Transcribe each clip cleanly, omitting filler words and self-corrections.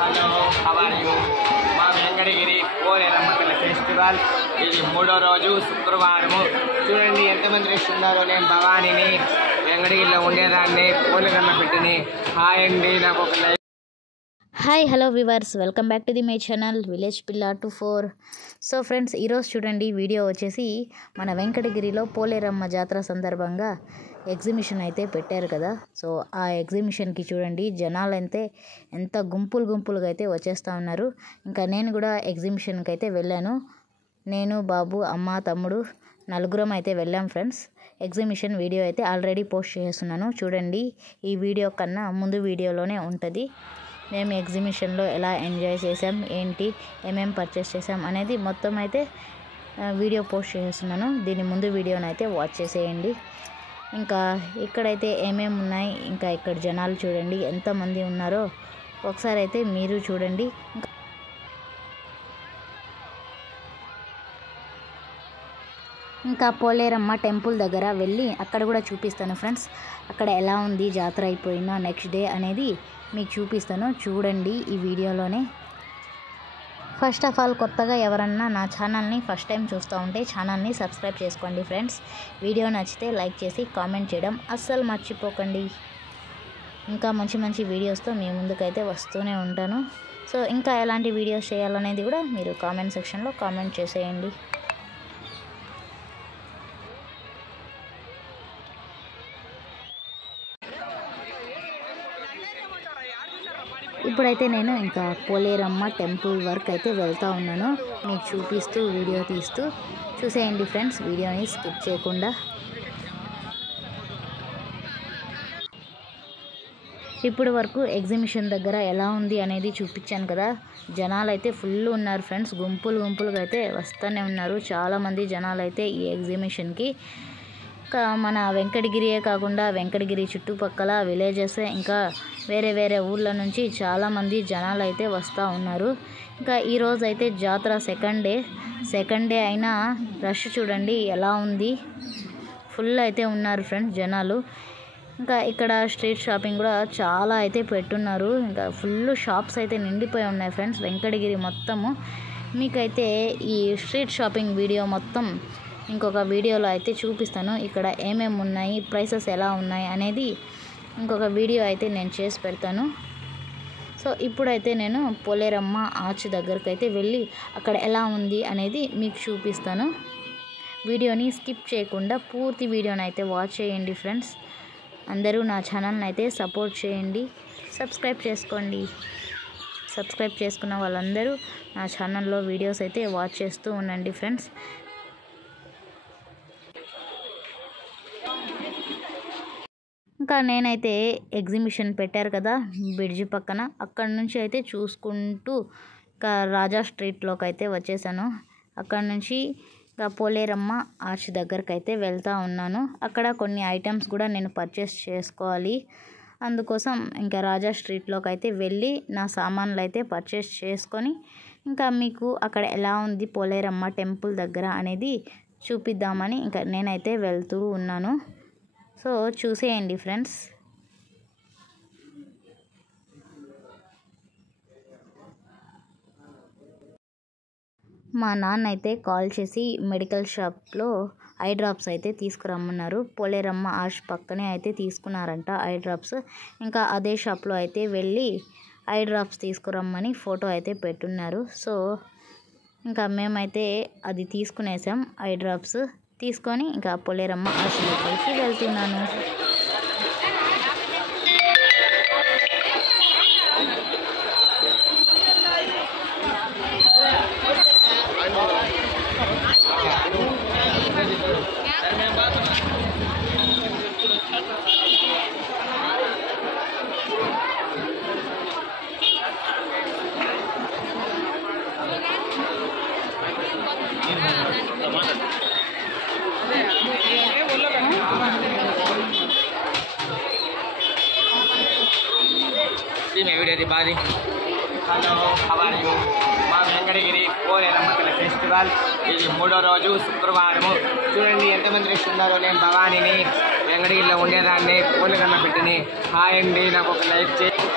Hello how are you? మా వెంకటగిరి పోలేరమ్మ తల్లి festival ఇది 3వ రోజు శుక్రవారము. చూడండి ఎంతమంది రష్ ఉన్నారో. నేను భవానీని, వెంకటగిరిలో ఉండేదాన్ని, పోలేరమ్మ పెట్టిని. హాయ్ అండి, నాకు ఒక like. Hi hello viewers, welcome back to the my channel village పిల్ల 24. సో ఫ్రెండ్స్, ఈరోజు చూడండి వీడియో వచ్చేసి మన వెంకటగిరిలో పోలేరమ్మ జాతర సందర్భంగా ఎగ్జిబిషన్ అయితే పెట్టారు కదా. సో ఆ ఎగ్జిబిషన్కి చూడండి జనాలు అయితే ఎంత గుంపులుగా అయితే వచ్చేస్తూ ఉన్నారు. ఇంకా నేను కూడా ఎగ్జిబిషన్కి అయితే వెళ్ళాను. నేను, బాబు, అమ్మ, తమ్ముడు నలుగురం అయితే వెళ్ళాం ఫ్రెండ్స్. ఎగ్జిబిషన్ వీడియో అయితే ఆల్రెడీ పోస్ట్ చేస్తున్నాను, చూడండి. ఈ వీడియో కన్నా ముందు వీడియోలోనే ఉంటుంది. మేము ఎగ్జిబిషన్లో ఎలా ఎంజాయ్ చేసాం, ఏంటి, ఏమేమి పర్చేస్ చేసాం అనేది మొత్తం అయితే వీడియో పోస్ట్ చేస్తున్నాను. దీని ముందు వీడియోని అయితే వాచ్ చేసేయండి. ఇంకా ఇక్కడైతే ఏమేమి ఉన్నాయి, ఇంకా ఇక్కడ జనాలు చూడండి ఎంతమంది ఉన్నారో ఒకసారి అయితే మీరు చూడండి. ఇంకా పోలేరమ్మ టెంపుల్ దగ్గర వెళ్ళి అక్కడ కూడా చూపిస్తాను ఫ్రెండ్స్. అక్కడ ఎలా ఉంది జాతర అయిపోయిన నెక్స్ట్ డే అనేది మీకు చూపిస్తాను, చూడండి ఈ వీడియోలోనే. ఫస్ట్ ఆఫ్ ఆల్, కొత్తగా ఎవరన్నా నా ఛానల్ని ఫస్ట్ టైం చూస్తూ ఉంటే ఛానల్ని సబ్స్క్రైబ్ చేసుకోండి ఫ్రెండ్స్. వీడియో నచ్చితే లైక్ చేసి కామెంట్ చేయడం అస్సలు మర్చిపోకండి. ఇంకా మంచి వీడియోస్తో మీ ముందుకైతే వస్తూనే ఉంటాను. సో ఇంకా ఎలాంటి వీడియోస్ చేయాలనేది కూడా మీరు కామెంట్ సెక్షన్లో కామెంట్ చేసేయండి. ఇప్పుడైతే నేను ఇంకా పోలేరమ్మ టెంపుల్ వర్క్ అయితే వెళ్తూ ఉన్నాను, మీకు చూపిస్తూ వీడియో తీస్తూ చూసేయండి ఫ్రెండ్స్, వీడియోని స్కిప్ చేయకుండా. ఇప్పుడు వరకు ఎగ్జిబిషన్ దగ్గర ఎలా ఉంది అనేది చూపించాను కదా. జనాలు అయితే ఫుల్ ఉన్నారు ఫ్రెండ్స్, గుంపులుగా అయితే వస్తూనే ఉన్నారు. చాలామంది జనాలు అయితే ఈ ఎగ్జిబిషన్కి. ఇంకా మన వెంకటగిరియే కాకుండా వెంకటగిరి చుట్టుపక్కల విలేజెస్, ఇంకా వేరే ఊర్ల నుంచి చాలామంది జనాలు అయితే వస్తూ ఉన్నారు. ఇంకా ఈరోజు అయితే జాతర సెకండ్ డే అయినా రష్ చూడండి ఎలా ఉంది, ఫుల్ అయితే ఉన్నారు ఫ్రెండ్స్ జనాలు. ఇంకా ఇక్కడ స్ట్రీట్ షాపింగ్ కూడా చాలా అయితే పెట్టున్నారు. ఇంకా ఫుల్ షాప్స్ అయితే నిండిపోయి ఉన్నాయి ఫ్రెండ్స్ వెంకటగిరి మొత్తము. మీకైతే ఈ స్ట్రీట్ షాపింగ్ వీడియో మొత్తం ఇంకొక వీడియోలో అయితే చూపిస్తాను. ఇక్కడ ఏమేమి ఉన్నాయి, ప్రైసెస్ ఎలా ఉన్నాయి అనేది ఇంకొక వీడియో అయితే నేను చేసి పెడతాను. సో ఇప్పుడైతే నేను పోలేరమ్మ ఆర్చ్ దగ్గరికి అయితే వెళ్ళి అక్కడ ఎలా ఉంది అనేది మీకు చూపిస్తాను. వీడియోని స్కిప్ చేయకుండా పూర్తి వీడియోని అయితే వాచ్ చేయండి ఫ్రెండ్స్. అందరూ నా ఛానల్ని అయితే సపోర్ట్ చేయండి, సబ్స్క్రైబ్ చేసుకోండి. సబ్స్క్రైబ్ చేసుకున్న వాళ్ళందరూ నా ఛానల్లో వీడియోస్ అయితే వాచ్ చేస్తూ ఉండండి ఫ్రెండ్స్. ఇంకా నేనైతే ఎగ్జిబిషన్ పెట్టారు కదా బ్రిడ్జి పక్కన, అక్కడ నుంచి అయితే చూసుకుంటూ ఇంకా రాజా స్ట్రీట్లోకి అయితే వచ్చేసాను. అక్కడ నుంచి ఇంకా పోలేరమ్మ ఆర్చ్ దగ్గరికి అయితే వెళ్తూ ఉన్నాను. అక్కడ కొన్ని ఐటమ్స్ కూడా నేను పర్చేస్ చేసుకోవాలి. అందుకోసం ఇంకా రాజా స్ట్రీట్లోకి అయితే వెళ్ళి నా సామాన్లు అయితే పర్చేస్ చేసుకొని ఇంకా మీకు అక్కడ ఎలా ఉంది పోలేరమ్మ టెంపుల్ దగ్గర అనేది చూపిద్దామని ఇంకా నేనైతే వెళ్తూ ఉన్నాను. సో చూసేయండి ఫ్రెండ్స్. మా నాన్న అయితే కాల్ చేసి మెడికల్ షాప్లో ఐ డ్రాప్స్ అయితే తీసుకురమ్మన్నారు. పోలేరమ్మ ఆర్చ్ పక్కనే అయితే తీసుకున్నారంట ఐ డ్రాప్స్. ఇంకా అదే షాప్లో అయితే వెళ్ళి ఐ డ్రాప్స్ తీసుకురమ్మని ఫోటో అయితే పెట్టున్నారు. సో ఇంకా మేమైతే అది తీసుకునేసాం. ఐ డ్రాప్స్ తీసుకొని ఇంకా పోలేరమ్మ ఆర్చ్ దగ్గరికి వెళ్తున్నాను. Hello how are you? మా వెంకటగిరి పోలేరమ్మ తల్లి ఫెస్టివల్ ఇది 3వ రోజు శుక్రవారము. చూడండి ఎంతమంది రష్ ఉన్నారో. నేను భవానీని, వెంకటగిరిలో ఉండేదాన్ని, పోలేరమ్మ పెట్టిని. హాయ్ అండి, నాకు ఒక లైక్ చేయండి.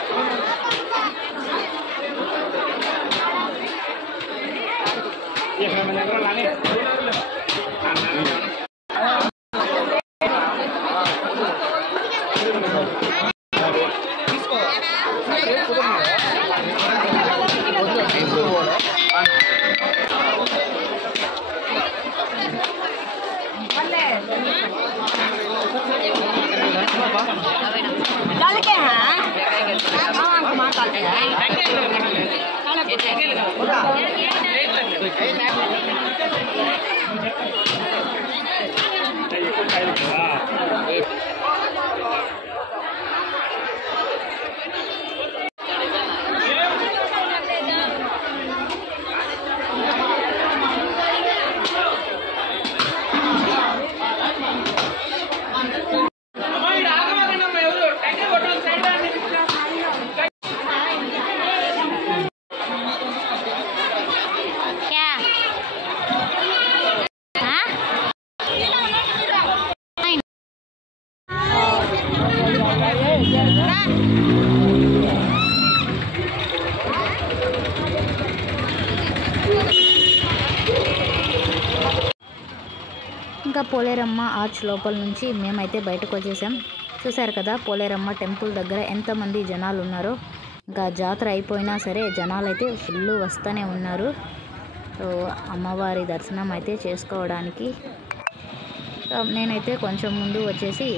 ఇంకా పోలేరమ్మ ఆర్చ్ లోపల నుంచి మేమైతే బయటకు వచ్చేసాం. చూసారు కదా పోలేరమ్మ టెంపుల్ దగ్గర ఎంతమంది జనాలు ఉన్నారో. ఇంకా జాతర అయిపోయినా సరే జనాలు అయితే ఫుల్ వస్తూనే ఉన్నారు. సో అమ్మవారి దర్శనం అయితే చేసుకోవడానికి నేనైతే కొంచెం ముందు వచ్చేసి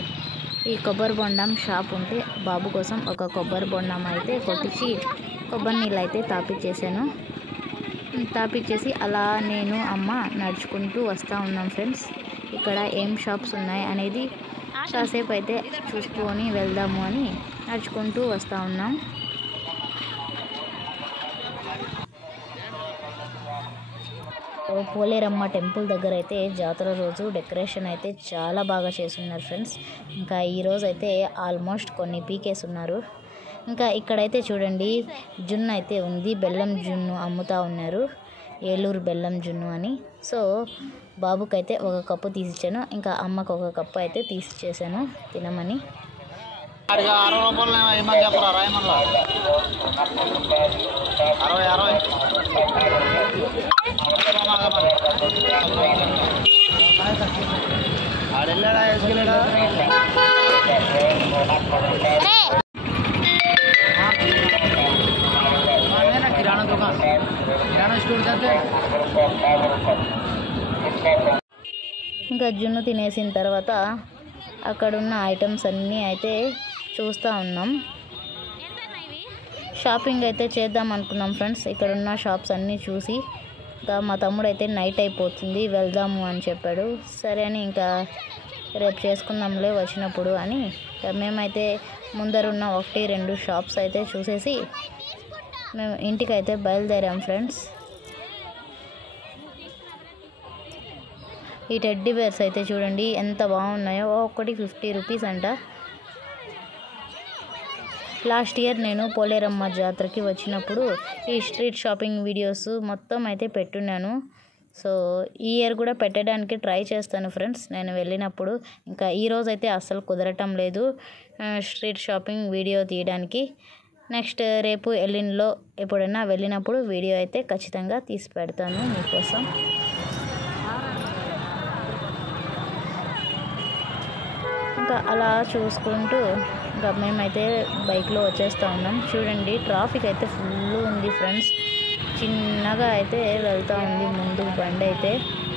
ఈ కొబ్బరి బొండం షాప్ ఉంటే బాబు కోసం ఒక కొబ్బరి బొండం అయితే కొట్టించి కొబ్బరి నీళ్ళు అయితే తాపిచ్చేసి అలా నేను అమ్మ నడుచుకుంటూ వస్తూ ఉన్నాం ఫ్రెండ్స్. ఇక్కడ ఏం షాప్స్ ఉన్నాయి అనేది కాసేపు అయితే చూసుకొని వెళ్దాము అని నడుచుకుంటూ వస్తూ ఉన్నాం. పోలేరమ్మ టెంపుల్ దగ్గర అయితే జాతర రోజు డెకరేషన్ అయితే చాలా బాగా చేస్తున్నారు ఫ్రెండ్స్. ఇంకా ఈరోజు అయితే ఆల్మోస్ట్ కొన్ని పీకేస్ ఉన్నారు. ఇంకా ఇక్కడైతే చూడండి జున్ను అయితే ఉంది, బెల్లం జున్ను అమ్ముతూ ఉన్నారు, ఏలూరు బెల్లం జున్ను అని. సో బాబుకైతే ఒక కప్పు తీసిచ్చాను, ఇంకా అమ్మకు ఒక కప్పు అయితే తీసిచ్చేసాను తినమని. ఇంకా జున్ను తినేసిన తర్వాత అక్కడున్న ఐటమ్స్ అన్నీ అయితే చూస్తూ ఉన్నాం. షాపింగ్ అయితే చేద్దాం అనుకున్నాం ఫ్రెండ్స్. ఇక్కడున్న షాప్స్ అన్నీ చూసి ఇంకా మా తమ్ముడు అయితే నైట్ అయిపోతుంది వెళ్దాము అని చెప్పాడు. సరే అని ఇంకా రేపు చేసుకుందాంలే వచ్చినప్పుడు అని మేమైతే ముందరున్న 1-2 షాప్స్ అయితే చూసేసి మేము ఇంటికైతే బయలుదేరాం ఫ్రెండ్స్. ఈ టెడ్డీ బేర్స్ అయితే చూడండి ఎంత బాగున్నాయో. ఒక్కటి 50 రూపీస్ అంట. లాస్ట్ ఇయర్ నేను పోలేరమ్మ జాతరకి వచ్చినప్పుడు ఈ స్ట్రీట్ షాపింగ్ వీడియోస్ మొత్తం అయితే పెట్టున్నాను. సో ఈ ఇయర్ కూడా పెట్టడానికి ట్రై చేస్తాను ఫ్రెండ్స్ నేను వెళ్ళినప్పుడు. ఇంకా ఈరోజు అయితే అస్సలు కుదరటం లేదు స్ట్రీట్ షాపింగ్ వీడియో తీయడానికి. నెక్స్ట్ రేపు ఎల్లుండిలో ఎప్పుడైనా వెళ్ళినప్పుడు వీడియో అయితే ఖచ్చితంగా తీసి పెడతాను మీకోసం. ఇంకా అలా చూసుకుంటూ ఇంకా మేమైతే బైక్లో వచ్చేస్తూ ఉన్నాం. చూడండి ట్రాఫిక్ అయితే ఫుల్ ఉంది ఫ్రెండ్స్. చిన్నగా అయితే వెళ్తూ ఉంది ముందు బండి అయితే.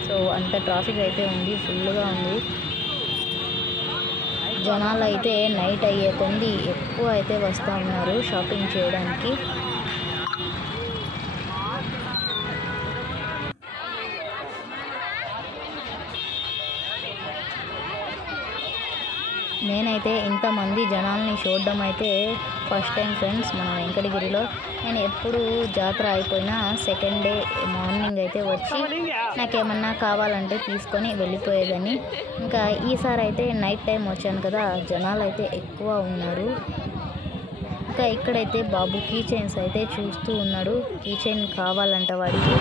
సో అంత ట్రాఫిక్ అయితే ఉంది, ఫుల్గా ఉంది. జనాలు అయితే నైట్ అయ్యే కొంది ఎక్కువ అయితే వస్తూ ఉన్నారు షాపింగ్ చేయడానికి. నేనైతే ఇంతమంది జనాల్ని చూడడం అయితే ఫస్ట్ టైం ఫ్రెండ్స్ మన వెంకటగిరిలో. నేను ఎప్పుడు జాతర అయిపోయినా సెకండ్ డే మార్నింగ్ అయితే వచ్చి నాకేమన్నా కావాలంటే తీసుకొని వెళ్ళిపోయేదని. ఇంకా ఈసారి అయితే నైట్ టైం వచ్చాను కదా, జనాలు అయితే ఎక్కువ ఉన్నారు. ఇంకా ఇక్కడైతే బాబు కీ చైన్స్ అయితే చూస్తూ ఉన్నాడు. కీ చైన్ కావాలంట వాడికి.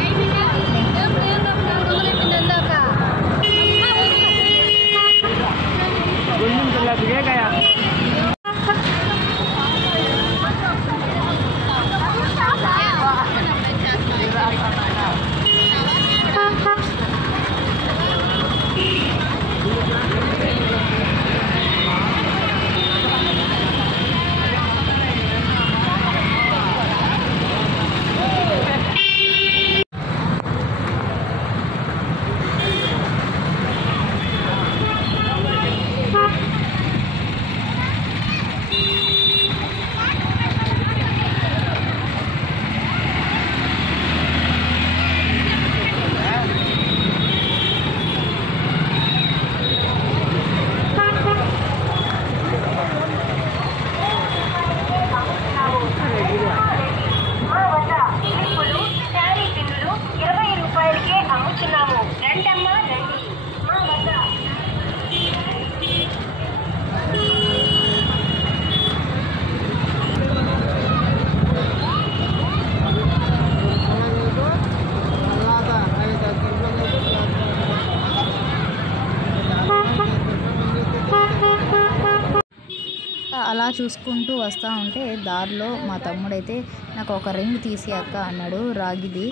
చూసుకుంటూ వస్తూ ఉంటే దారిలో మా తమ్ముడైతే నాకు ఒక రింగ్ తీసి అక్క అన్నాడు, రాగిది.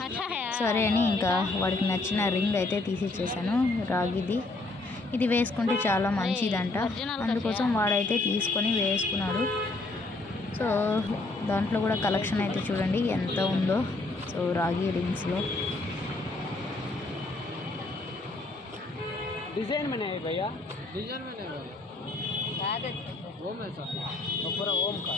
సరే అని ఇంకా వాడికి నచ్చిన రింగ్ అయితే తీసిచ్చేసాను, రాగిది. ఇది వేసుకుంటే చాలా మంచిదంట, అందుకోసం వాడైతే తీసుకొని వేసుకున్నాడు. సో దాంట్లో కూడా కలెక్షన్ అయితే చూడండి ఎంత ఉందో. సో రాగి రింగ్స్లో डिजाइन में नहीं भैया, डिजाइन में नहीं भैया, ओम है सर, तो पूरा ओम का।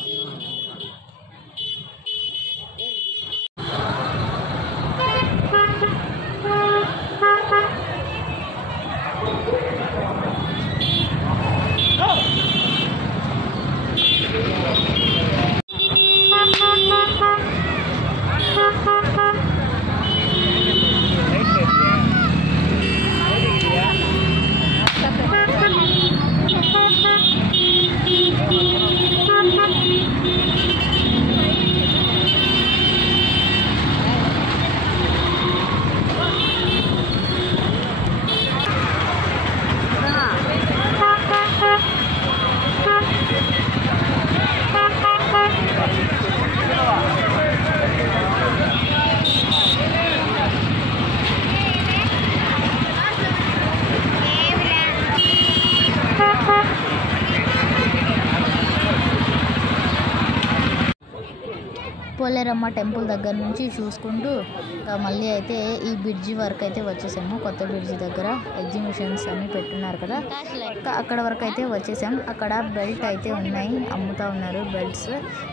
పోలేరమ్మ టెంపుల్ దగ్గర నుంచి చూసుకుంటూ మళ్ళీ అయితే ఈ బ్రిడ్జి వరకు అయితే వచ్చేసాము. కొత్త బ్రిడ్జి దగ్గర ఎగ్జిబిషన్స్ అన్నీ పెట్టున్నారు కదా, అక్కడ వరకు అయితే వచ్చేసాం. అక్కడ బెల్ట్ అయితే ఉన్నాయి, అమ్ముతూ ఉన్నారు బెల్ట్స్.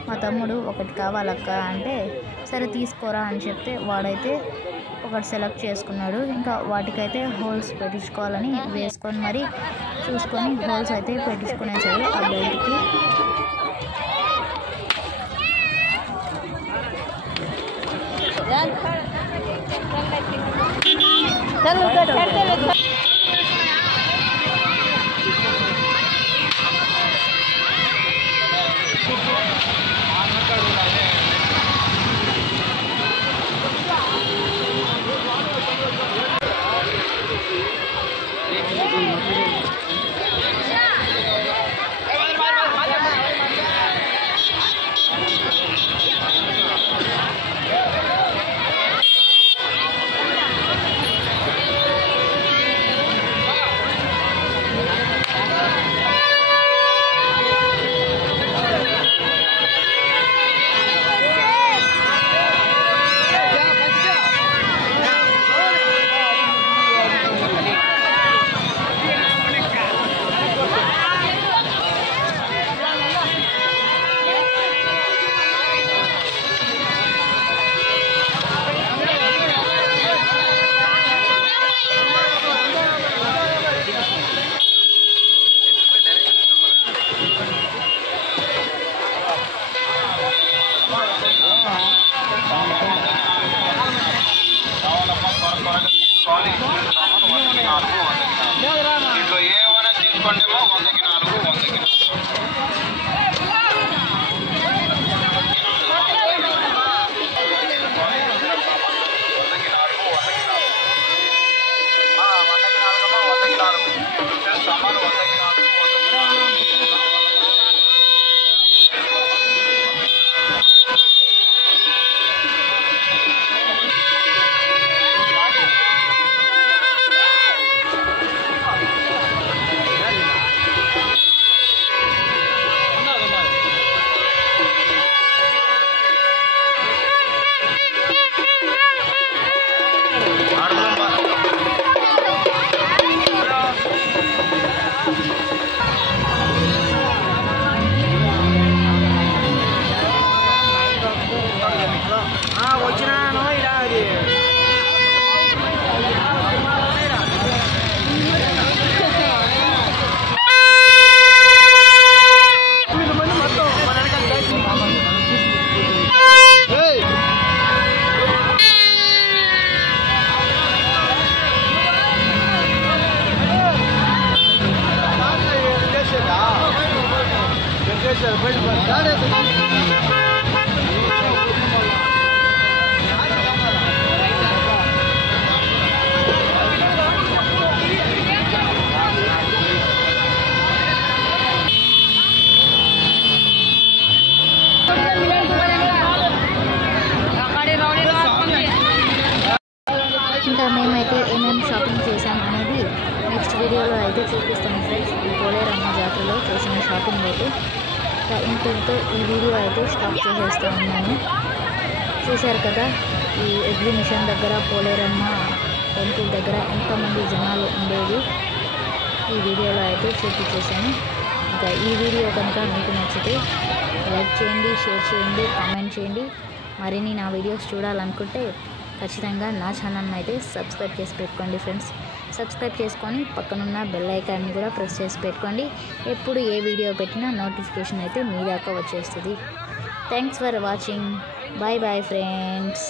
మా తమ్ముడు ఒకటి కావాలక్క అంటే సరే తీసుకోరా అని చెప్తే వాడైతే ఒకటి సెలెక్ట్ చేసుకున్నాడు. ఇంకా వాటికైతే హోల్స్ పెట్టించుకోవాలని వేసుకొని మరి చూసుకొని హోల్స్ అయితే పెట్టించుకునేసాడు ఆ బెల్ట్కి. ఇంకా మేమైతే ఏమేమి షాపింగ్ చేసాం అనేది నెక్స్ట్ వీడియోలో అయితే చూపిస్తాను ఫ్రెండ్స్. ఈ పోలేరమ్మ జాతరలో చేసిన షాపింగ్ అయితే ఇంతటితో ఈ వీడియో అయితే స్టాప్ చేసేస్తూ ఉన్నాను. చూశారు కదా ఈ ఎగ్జిబిషన్ దగ్గర పోలేరమ్మ టెంపుల్ దగ్గర ఎంతమంది జనాలు ఉండేది ఈ వీడియోలో అయితే చూపించేసాను. ఇంకా ఈ వీడియో కనుక మీకు నచ్చితే లైక్ చేయండి, షేర్ చేయండి, కామెంట్ చేయండి. మరిన్ని నా వీడియోస్ చూడాలనుకుంటే ఖచ్చితంగా నా ఛానల్ని అయితే సబ్స్క్రైబ్ చేసి పెట్టుకోండి ఫ్రెండ్స్. సబ్స్క్రైబ్ చేసుకొని పక్కనున్న బెల్ ఐకాన్ని కూడా ప్రెస్ చేసి పెట్టుకోండి. ఎప్పుడు ఏ వీడియో పెట్టినా నోటిఫికేషన్ అయితే మీ దాకా వచ్చేస్తుంది. Thanks for watching. Bye bye friends.